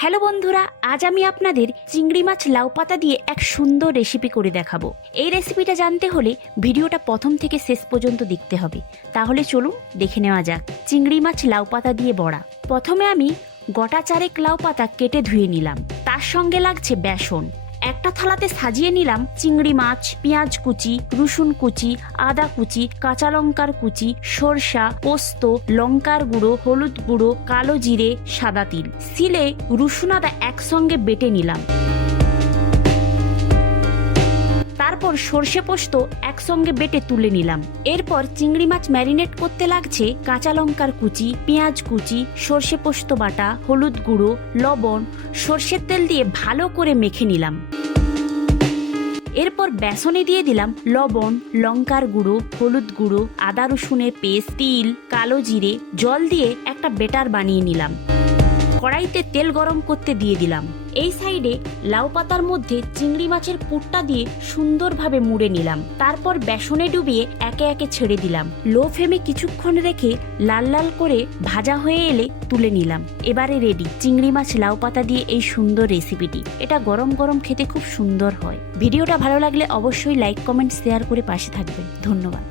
Hello বন্ধুরা, আজ আমি আপনাদের চিংড়ি মাছ লাউ পাতা দিয়ে এক সুন্দর রেসিপি করে দেখাবো। এই রেসিপিটা জানতে হলে ভিডিওটা প্রথম থেকে শেষ পর্যন্ত দেখতে হবে। তাহলে চলুন দেখে নেওয়া যাক চিংড়ি মাছ লাউ পাতা দিয়ে বড়া। প্রথমে আমি গোটা চারেক লাউ পাতা কেটে ধুয়ে নিলাম। তার সঙ্গে লাগছে বেসন। একটা থালাতে সাজিয়ে নিলাম চিংড়ি মাছ, পেঁয়াজ কুচি, রসুন কুচি, আদা কুচি, কাঁচা লঙ্কার কুচি, সরষা, পোস্ত, লঙ্কার গুঁড়ো, হলুদ গুঁড়ো, কালো জিরে, সাদা তিল। শিলে রসুন আদা একসঙ্গে বেটে নিলাম। তারপর সর্ষে পোস্ত একসঙ্গে বেটে তুলে নিলাম। এরপর চিংড়ি মাছ ম্যারিনেট করতে লাগছে কাঁচা লঙ্কার কুচি, পেঁয়াজ কুচি, সর্ষে পোস্ত বাটা, হলুদ গুঁড়ো, লবণ, সর্ষের তেল দিয়ে ভালো করে মেখে নিলাম। এরপর বেসনে দিয়ে দিলাম লবণ, লঙ্কার গুঁড়ো, হলুদ গুঁড়ো, আদা রসুনের পেস্ট, তিল, কালো জিরে, জল দিয়ে একটা বেটার বানিয়ে নিলাম। কড়াইতে তেল গরম করতে দিয়ে দিলাম। এই সাইডে লাউ পাতার মধ্যে চিংড়ি মাছের পুরটা দিয়ে সুন্দরভাবে মুড়ে নিলাম। তারপর বেসনে ডুবিয়ে একে একে ছেড়ে দিলাম। লো ফ্লেমে কিছুক্ষণ রেখে লাল লাল করে ভাজা হয়ে এলে তুলে নিলাম। এবারে রেডি চিংড়ি মাছ লাউ পাতা দিয়ে এই সুন্দর রেসিপিটি। এটা গরম গরম খেতে খুব সুন্দর হয়। ভিডিওটা ভালো লাগলে অবশ্যই লাইক, কমেন্ট, শেয়ার করে পাশে থাকবেন। ধন্যবাদ।